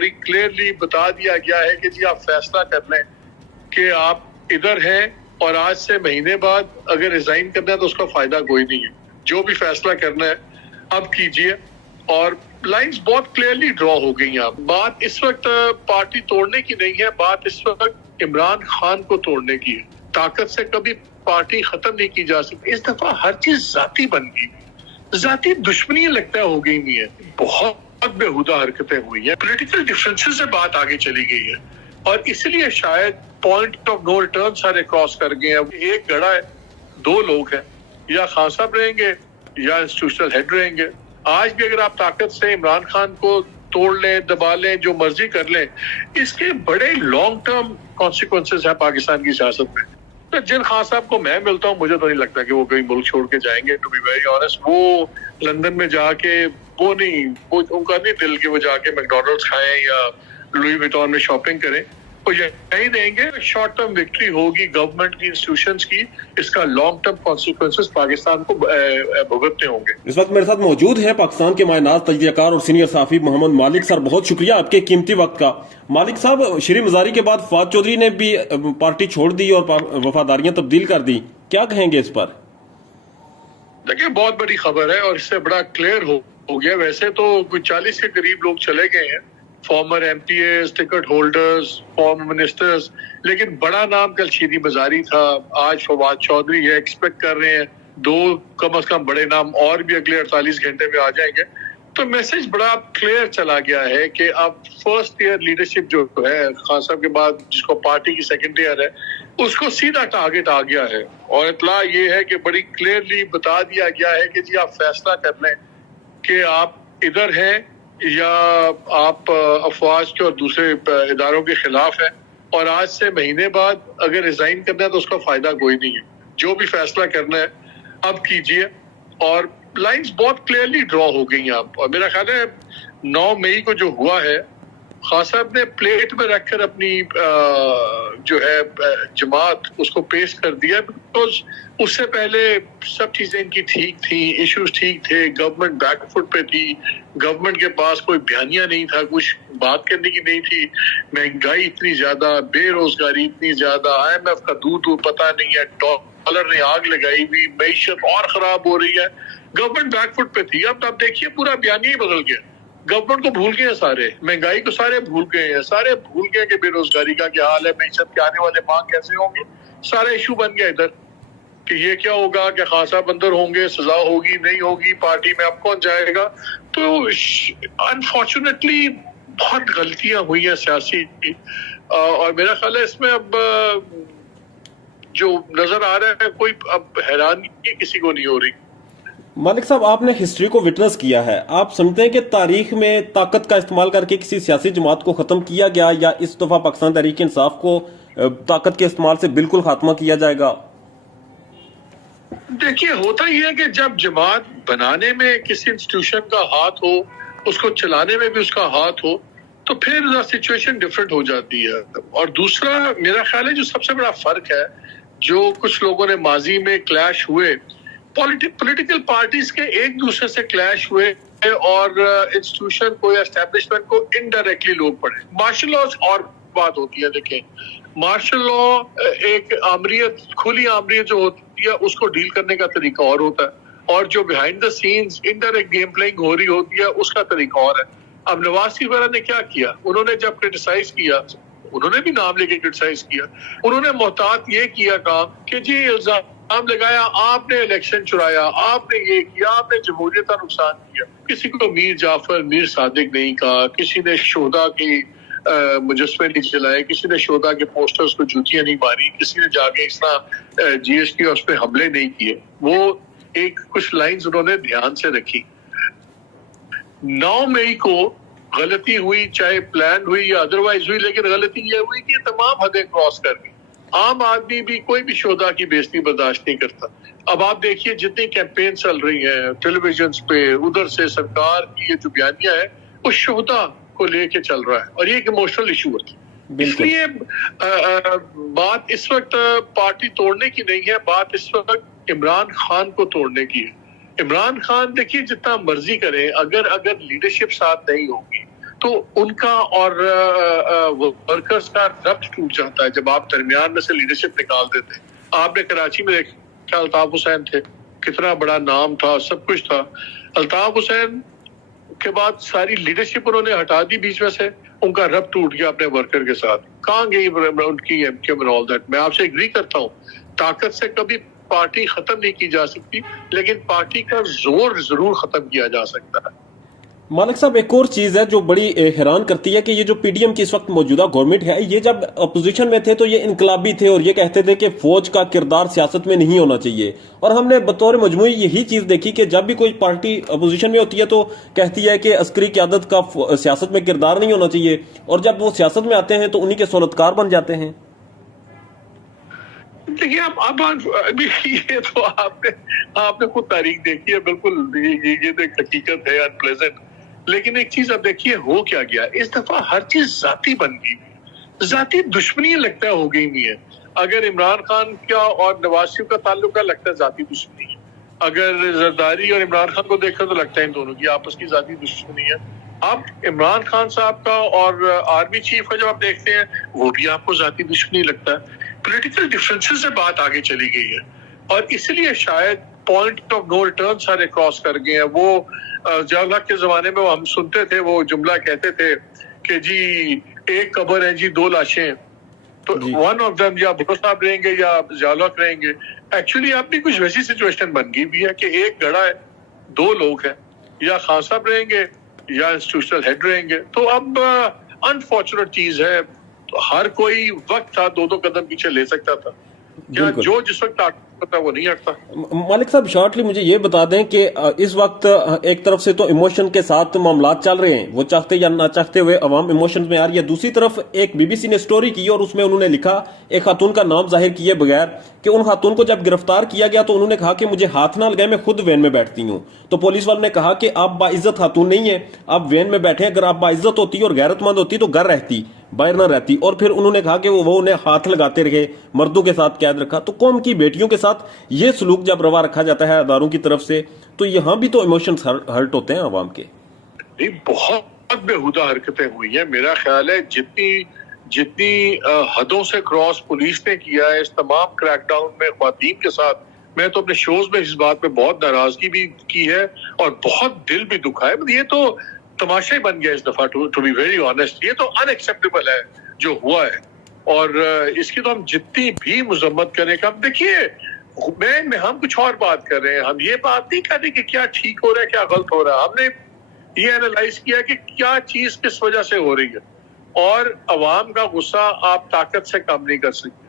بڑی کلیئرلی بتا دیا گیا ہے کہ جی آپ فیصلہ کر لیں کہ آپ ادھر ہیں اور آج سے مہینے بعد اگر ریزائن کرنا ہے تو اس کا فائدہ کوئی نہیں ہے. جو بھی فیصلہ کرنا ہے اب کیجئے. اور لائنز بہت کلیئرلی ڈرا ہو گئی ہیں. بات اس وقت پارٹی توڑنے کی نہیں ہے, بات اس وقت عمران خان کو توڑنے کی ہے. طاقت سے کبھی پارٹی ختم نہیں کی جا سکتی. اس دفعہ ہر چیز ذاتی بن گئی, ذاتی دشمنی لگتا ہے ہو گئی ہوئی ہے. بہت بےہودہ حرکتیں ہوئی ہیں, پولیٹیکل ڈفرینسز سے بات آگے چلی گئی ہے اور اس لیے شاید پوائنٹ آف نو ریٹرن سارے کراس کر گئے ہیں. ایک گڑھا ہے, دو لوگ ہیں, یا خان صاحب رہیں گے یا انسٹیٹیوشنل ہیڈ رہیں گے. آج بھی اگر آپ طاقت سے عمران خان کو توڑ لیں, دبا لیں, جو مرضی کر لیں, اس کے بڑے لانگ ٹرم کانسیکوینسز ہیں پاکستان کی سیاست میں. تو جن خان صاحب کو میں ملتا ہوں مجھے تو نہیں لگتا کہ وہ کہیں ملک چھوڑ کے جائیں گے. ٹو بی ویری آنیسٹ, وہ لندن میں جا کے وہ نہیں, وہ ان کا نہیں دل کہ وہ جا کے میکڈونلڈس کھائیں یا لوئی ویٹون میں شاپنگ کریں. وہ یہی دیں گے شارٹ ٹرم وکٹری ہوگی گورنمنٹ کی, انسٹیٹیوشنز کی, اس کا لانگ ٹرم کانسیکوینسز پاکستان کو بھگتنے ہوں گے. اس وقت میرے ساتھ موجود ہے پاکستان کے مایہ ناز تجزیہ کار اور سینئر صحافی محمد مالک. سر بہت شکریہ آپ کے قیمتی وقت کا. مالک صاحب, شری مزاری کے بعد فواد چودھری نے بھی پارٹی چھوڑ دی اور وفاداریاں تبدیل کر دی, کیا کہیں گے اس پر؟ دیکھیں بہت بڑی خبر ہے اور اس سے بڑا کلیئر ہو گیا. ویسے تو کوئی 40 کے قریب لوگ چلے گئے ہیں, former MPs, ticket holders, former ministers, لیکن بڑا نام کل شری مزاری تھا, آج فواد چودھری ہے. ایکسپیکٹ کر رہے ہیں دو کم از کم بڑے نام اور بھی اگلے 48 گھنٹے میں آ جائیں گے. تو میسج بڑا کلیئر چلا گیا ہے کہ اب فرسٹ ایئر لیڈرشپ جو ہے خان صاحب کے بعد, جس کو پارٹی کی سیکنڈ ایئر ہے, اس کو سیدھا ٹارگٹ آ گیا ہے. اور اطلاع یہ ہے کہ بڑی کلیئرلی بتا دیا گیا ہے کہ جی آپ فیصلہ کر لیں کہ آپ ادھر ہیں یا آپ افواج کے اور دوسرے اداروں کے خلاف ہیں, اور آج سے مہینے بعد اگر ریزائن کرنا ہے تو اس کا فائدہ کوئی نہیں ہے. جو بھی فیصلہ کرنا ہے اب کیجئے. اور لائنز بہت کلیئرلی ڈرا ہو گئی ہیں. اور میرا خیال ہے 9 مئی کو جو ہوا ہے, خان صاحب نے پلیٹ میں رکھ کر اپنی جو ہے جماعت اس کو پیش کر دیا, بیکاز اس سے پہلے سب چیزیں ان کی ٹھیک تھیں, ایشوز ٹھیک تھے, گورنمنٹ بیک فٹ پہ تھی, گورنمنٹ کے پاس کوئی بیانیہ نہیں تھا, کچھ بات کرنے کی نہیں تھی. مہنگائی اتنی زیادہ, بے روزگاری اتنی زیادہ, IMF کا دودھ پتہ نہیں ہے, ڈالر نے آگ لگائی ہوئی, معیشت اور خراب ہو رہی ہے. گورنمنٹ بیک فٹ پہ تھی. اب دیکھیے پورا بیانیہ ہی بدل گیا. گورنمنٹ کو بھول گئے ہیں سارے, مہنگائی کو سارے بھول گئے ہیں, سارے بھول گئے کہ بے روزگاری کا کیا حال ہے, معیشت کے آنے والے ماہ کیسے ہوں گے. سارے ایشو بن گیا ادھر کہ یہ کیا ہوگا, کہ خان صاحب اندر ہوں گے, سزا ہوگی نہیں ہوگی, پارٹی میں اب کون جائے گا. تو انفارچونیٹلی بہت غلطیاں ہوئی ہیں سیاسی, اور میرا خیال ہے اس میں اب جو نظر آ رہا ہے کوئی اب حیرانی کسی کو نہیں ہو رہی. مالک صاحب, آپ نے ہسٹری کو وٹنس کیا ہے, آپ سمجھتے ہیں کہ تاریخ میں طاقت کا استعمال کر کے کسی سیاسی جماعت کو ختم کیا گیا, یا اس دفعہ پاکستان تحریک انصاف کو طاقت کے استعمال سے بالکل خاتمہ کیا جائے گا؟ دیکھیے ہوتا یہ ہے کہ جب جماعت بنانے میں کسی انسٹیٹیوشن کا ہاتھ ہو, اس کو چلانے میں بھی اس کا ہاتھ ہو, تو پھر سچویشن ڈفرینٹ ہو جاتی ہے. اور دوسرا میرا خیال ہے جو سب سے بڑا فرق ہے, جو کچھ لوگوں نے ماضی میں کلیش ہوئے, پولیٹیکل پارٹیز کے ایک دوسرے سے کلیش ہوئے اور انسٹیٹیوشن کو یا اسٹیبلشمنٹ کو انڈائریکٹلی لوگ پڑھے. مارشل لاء اور بات ہوتی ہے. دیکھیں مارشل لاء ایک آمریت, کھلی آمریت جو ہوتی ہے, اس کو ڈیل کرنے کا طریقہ اور ہوتا ہے, اور جو behind the scenes indirect game playing ہو رہی ہوتی ہے اس کا طریقہ اور ہے. اب نواز شریف وغیرہ نے کیا کیا, انہوں نے جب کرٹیسائز کیا, انہوں نے بھی نام لے کے کرٹیسائز کیا, انہوں نے محتاط یہ کیا کام کہ جی الزام لگایا آپ نے الیکشن چرایا, آپ نے یہ کیا, آپ نے جمہوریت کا نقصان کیا. کسی کو میر جعفر, میر صادق نہیں کہا, کسی نے شہداء کی مجسمے نہیں جلائے, کسی نے شہداء کے پوسٹرز کو جوتیاں نہیں ماری, کسی نے جا کے اس طرح GST اور اس پہ حملے نہیں کیے. وہ ایک کچھ لائنز انہوں نے دھیان سے رکھی. 9 مئی کو غلطی ہوئی, چاہے پلان ہوئی یا ادروائز ہوئی, لیکن غلطی یہ ہوئی کہ تمام حدیں کراس کر گئی. عام آدمی بھی کوئی بھی شہداء کی بےعزتی برداشت نہیں کرتا. اب آپ دیکھیے جتنی کیمپین چل رہی ہیں ٹیلی ویژنز پہ, ادھر سے سرکار کی یہ جو بیانیہ ہے وہ شہداء کو لے کے چل رہا ہے, اور یہ ایک ایموشنل ایشو ہے. اس لیے بات اس وقت پارٹی توڑنے کی نہیں ہے, بات اس وقت عمران خان کو توڑنے کی ہے. عمران خان دیکھیے جتنا مرضی کرے, اگر لیڈرشپ ساتھ نہیں ہوگی, تو ان کا اور ورکرز کا ربط ٹوٹ جاتا ہے جب آپ درمیان میں سے لیڈرشپ نکال دیتے ہیں. آپ نے کراچی میں دیکھا الطاف حسین تھے, کتنا بڑا نام تھا, سب کچھ تھا. الطاف حسین کے بعد ساری لیڈرشپ انہوں نے ہٹا دی بیچ میں سے, ان کا ربط ٹوٹ گیا اپنے ورکر کے ساتھ. کہاں گئی ان کی M Q and all that. میں آپ سے ایگری کرتا ہوں, طاقت سے کبھی پارٹی ختم نہیں کی جا سکتی, لیکن پارٹی کا زور ضرور ختم کیا جا سکتا ہے. مالک صاحب ایک اور چیز ہے جو بڑی حیران کرتی ہے کہ یہ جو پی ڈی ایم کی اس وقت موجودہ گورنمنٹ ہے, یہ جب اپوزیشن میں تھے تو یہ انقلابی تھے اور یہ کہتے تھے کہ فوج کا کردار سیاست میں نہیں ہونا چاہیے, اور ہم نے بطور مجموعی یہی چیز دیکھی کہ جب بھی کوئی پارٹی اپوزیشن میں ہوتی ہے تو کہتی ہے کہ عسکری قیادت کا سیاست میں کردار نہیں ہونا چاہیے, اور جب وہ سیاست میں آتے ہیں تو انہی کے سہولتکار بن جاتے ہیں. دیکھیے اب یہ تو آپ نے خود تاریخ دیکھی ہے, بالکل یہ تو ایک حقیقت ہے انپلیزنٹ. لیکن ایک چیز اب دیکھیے ہو کیا گیا, اس دفعہ ہر چیز ذاتی بن گئی, ذاتی دشمنی لگتا ہے ہو گئی ہوئی ہے. اگر عمران خان کا اور نواز شریف کا تعلق ہے لگتا ہے ذاتی دشمنی ہے. اگر زرداری اور عمران خان کو دیکھا تو لگتا ہے ان دونوں کی آپس کی ذاتی دشمنی ہے. اب عمران خان صاحب کا اور آرمی چیف کا جب آپ دیکھتے ہیں وہ بھی آپ کو ذاتی دشمنی لگتا ہے. پولیٹیکل ڈفرینسز سے بات آگے چلی گئی ہے, اور اس لیے شاید پوائنٹ آف نو ریٹرن سارے کراس کر گئے ہیں. وہ ضیاء کے زمانے میں ہم سنتے تھے, وہ جملہ کہتے تھے کہ جی ایک قبر ہے جی دو لاشیں, تو ون آف دم یا بھٹو صاحب رہیں گے یا ضیاء رہیں گے. ایکچولی اب بھی کچھ ویسی سچویشن بن گئی بھی ہے کہ ایک گڑھا ہے دو لوگ ہیں, یا خان صاحب رہیں گے یا انسٹیٹیوشنل ہیڈ رہیں گے. تو اب انفارچونیٹ چیز ہے, ہر کوئی وقت تھا دو قدم پیچھے لے سکتا تھا, کیا جو جس وقت ہوتا ہے وہ نہیں ہٹتا. مالک صاحب شارٹلی مجھے یہ بتا دیں کہ اس وقت ایک طرف سے تو ایموشن کے ساتھ معاملات چل رہے ہیں, وہ چاہتے یا نہ چاہتے ہوئے عوام ایموشن میں آ رہی ہے. دوسری طرف ایک بی بی سی نے سٹوری کی اور اس میں انہوں نے لکھا ایک خاتون کا نام ظاہر کیے بغیر کہ ان خاتون کو جب گرفتار کیا گیا تو انہوں نے کہا کہ مجھے ہاتھ نہ لگائے, میں خود وین میں بیٹھتی ہوں. تو پولیس والوں نے کہا کہ آپ باعزت خاتون نہیں ہیں, آپ وین میں بیٹھے, اگر آپ باعزت ہوتی اور غیرت مند ہوتی تو گھر رہتی, باہر نہ رہتی. اور پھر انہوں نے کہا کہ وہ انہیں ہاتھ لگاتے رہے, مردوں کے ساتھ قید رکھا. تو قوم کی بیٹیوں کے ساتھ یہ سلوک جب روا رکھا جاتا ہے اداروں کی طرف سے تو یہاں بھی تو ایموشنز ہرٹ ہوتے ہیں عوام کے. بہت بےہودہ حرکتیں ہوئی ہیں. میرا خیال ہے جتنی حدوں سے کراس پولیس نے کیا ہے اس تمام کریک ڈاؤن میں خواتین کے ساتھ, میں تو اپنے شوز میں اس بات پہ بہت ناراضگی بھی کی ہے اور بہت دل بھی دکھا ہے. یہ تو تماشا ہی بن گیا اس دفعہ, ٹو بی ویری آنیسٹ. یہ تو ان ایکسیپٹیبل ہے جو ہوا ہے, اور اس کی تو ہم جتنی بھی مذمت کریں. کہ اب دیکھیے ہم کچھ اور بات کر رہے ہیں, ہم یہ بات نہیں کر رہے کہ کیا ٹھیک ہو رہا ہے کیا غلط ہو رہا ہے. ہم نے یہ اینالائز کیا کہ کیا چیز کس وجہ سے ہو رہی ہے, اور عوام کا غصہ آپ طاقت سے کم نہیں کر سکتے,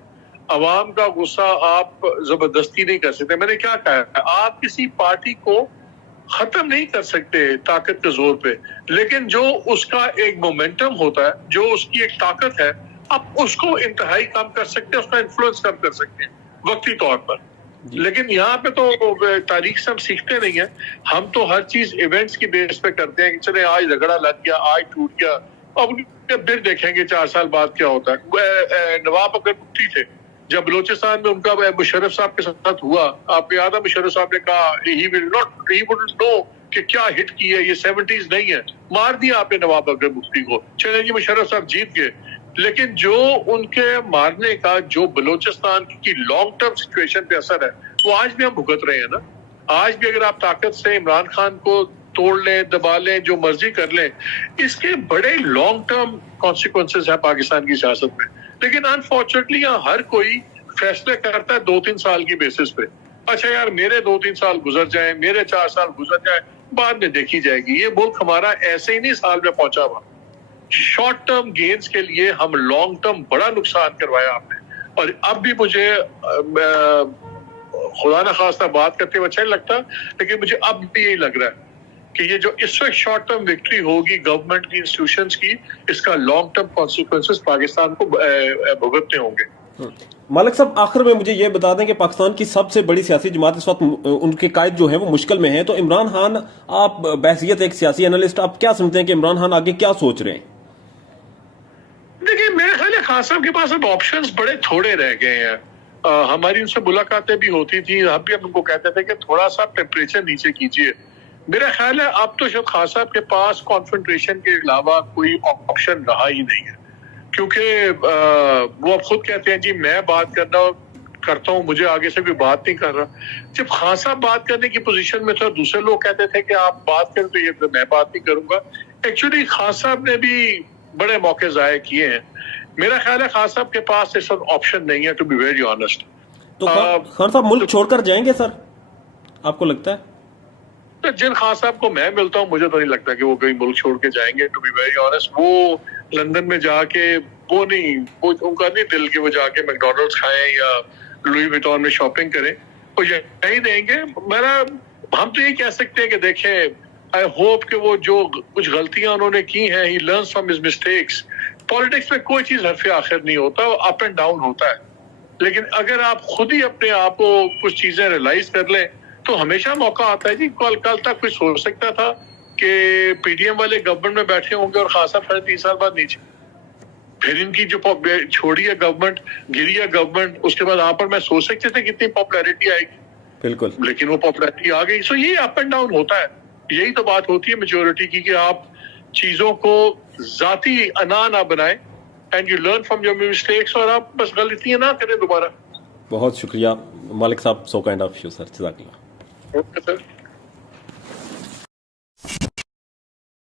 عوام کا غصہ آپ زبردستی نہیں کر سکتے. میں نے کیا کہا ہے, آپ کسی پارٹی کو ختم نہیں کر سکتے طاقت کے زور پہ, لیکن جو اس کا ایک مومنٹم ہوتا ہے, جو اس کی ایک طاقت ہے, آپ اس کو انتہائی کم کر سکتے ہیں, اس کا انفلوئنس کم کر سکتے ہیں وقتی طور پر. لیکن یہاں پہ تو تاریخ سے ہم سیکھتے نہیں ہیں, ہم تو ہر چیز ایونٹس کی بیس پہ کرتے ہیں کہ چلے آج جھگڑا لگ گیا, آج ٹوٹ گیا, اب پھر دیکھیں گے 4 سال بعد کیا ہوتا ہے. نواب اکبر بگٹی تھے, جب بلوچستان میں ان کا مشرف صاحب کے ساتھ ہوا, آپ کو یاد ہے مشرف صاحب نے کہا he wouldn't know کہ کیا ہٹ کی ہے, یہ 70s نہیں ہے, مار دیا آپ نے نواب اکبر بگٹی کو. چلے جی مشرف صاحب جیت گئے, لیکن جو ان کے مارنے کا جو بلوچستان کی لانگ ٹرم سچویشن پہ اثر ہے وہ آج بھی ہم بھگت رہے ہیں نا. آج بھی اگر آپ طاقت سے عمران خان کو توڑ لیں, دبا لیں, جو مرضی کر لیں, اس کے بڑے لانگ ٹرم کانسیکوینسز ہیں پاکستان کی سیاست میں. لیکن انفارچونیٹلی یہاں ہر کوئی فیصلے کرتا ہے 2-3 سال کی بیسس پہ. اچھا یار میرے 2-3 سال گزر جائیں, میرے 4 سال گزر جائیں, بعد میں دیکھی جائے گی. یہ ملک ہمارا ایسے ہی نہیں سال میں پہنچا ہوا. شارٹ ٹرم گینز کے لیے ہم لانگ ٹرم بڑا نقصان کروایا آپ نے. اور اب بھی مجھے خدا نہ خواستہ بات کرتے ہوئے اچھا نہیں لگتا, لیکن مجھے اب بھی یہی لگ رہا ہے کہ یہ جو اس وقت شارٹ ٹرم وکٹری ہوگی گورنمنٹ کی, انسٹیٹیوشنز کی, اس کا لانگ ٹرم کانسیکوینسز پاکستان کو بھگتنے ہوں گے. مالک صاحب آخر میں مجھے یہ بتا دیں کہ پاکستان کی سب سے بڑی سیاسی جماعت اس وقت ان کے قائد جو ہیں وہ مشکل میں ہیں, تو عمران خان, آپ بحیثیت ایک سیاسی انالسٹ, آپ کیا سمجھتے ہیں کہ عمران خان آگے کیا سوچ رہے ہیں؟ دیکھیے میرے خیال ہے خان صاحب کے پاس اب آپشنز بڑے تھوڑے رہ گئے ہیں. ہماری ان سے ملاقاتیں بھی ہوتی تھی, ہم بھی ان کو کہتے تھے کہ تھوڑا سا ٹیمپریچر نیچے کیجیے. میرا خیال ہے اب تو شاید خان صاحب کے پاس کانفرنٹریشن کے علاوہ کوئی آپشن رہا ہی نہیں ہے، کیونکہ وہ اب خود کہتے ہیں جی میں بات کرتا ہوں، مجھے آگے سے کوئی بات نہیں کر رہا۔ جب خان صاحب بات کرنے کی پوزیشن میں تھے اور دوسرے لوگ کہتے تھے کہ آپ بات کریں تو یہ میں بات نہیں کروں گا، ایکچولی خان صاحب نے بھی بڑے موقع ضائع کیے ہیں۔ میرا خیال ہے خان صاحب کے پاس اس وقت آپشن نہیں ہے، ٹو بی ویری آنےسٹ۔ تو خان صاحب ملک چھوڑ کر جائیں گے سر، آپ کو لگتا ہے؟ تو جن خان صاحب کو میں ملتا ہوں مجھے تو نہیں لگتا کہ وہ کہیں ملک چھوڑ کے جائیں گے، ٹو بی ویری آنےسٹ۔ وہ لندن میں جا کے وہ ان کا نہیں دل کہ وہ جا کے میکڈونلڈس کھائیں یا لوئی ویٹون میں شاپنگ کریں، وہ یہی دیں گے۔ ہم تو یہ کہہ سکتے ہیں کہ دیکھیں آئی ہوپ کہ وہ جو کچھ غلطیاں انہوں نے کی ہیں، ہی learns from his mistakes. Politics میں کوئی چیز حرف آخر نہیں ہوتا، اپ اینڈ ڈاؤن ہوتا ہے، لیکن اگر آپ خود ہی اپنے آپ کو کچھ چیزیں ریلائز کر لیں تو ہمیشہ موقع آتا ہے۔ جی کل تک کوئی سوچ سکتا تھا کہ پی ڈی ایم والے گورنمنٹ میں بیٹھے ہوں گے اور خاصا 3.5 سال بعد نیچے، پھر ان کی جو چھوڑی ہے گورنمنٹ، گری ہے گورنمنٹ، اس کے بعد آپ پر میں سوچ سکتے تھے کتنی پاپولیرٹی آئے گی، بالکل، لیکن وہ پاپولیرٹی آ گئی۔ سو یہ اپ اینڈ ڈاؤن ہوتا ہے، یہی تو بات ہوتی ہے میچورٹی کی، کہ آپ چیزوں کو ذاتی انا نہ بنائیں، and you learn from your mistakes, اور آپ بس غلطیاں نہ کریں دوبارہ۔ بہت شکریہ مالک صاحب، so kind of you sir, جزاک اللہ۔ Okay sir.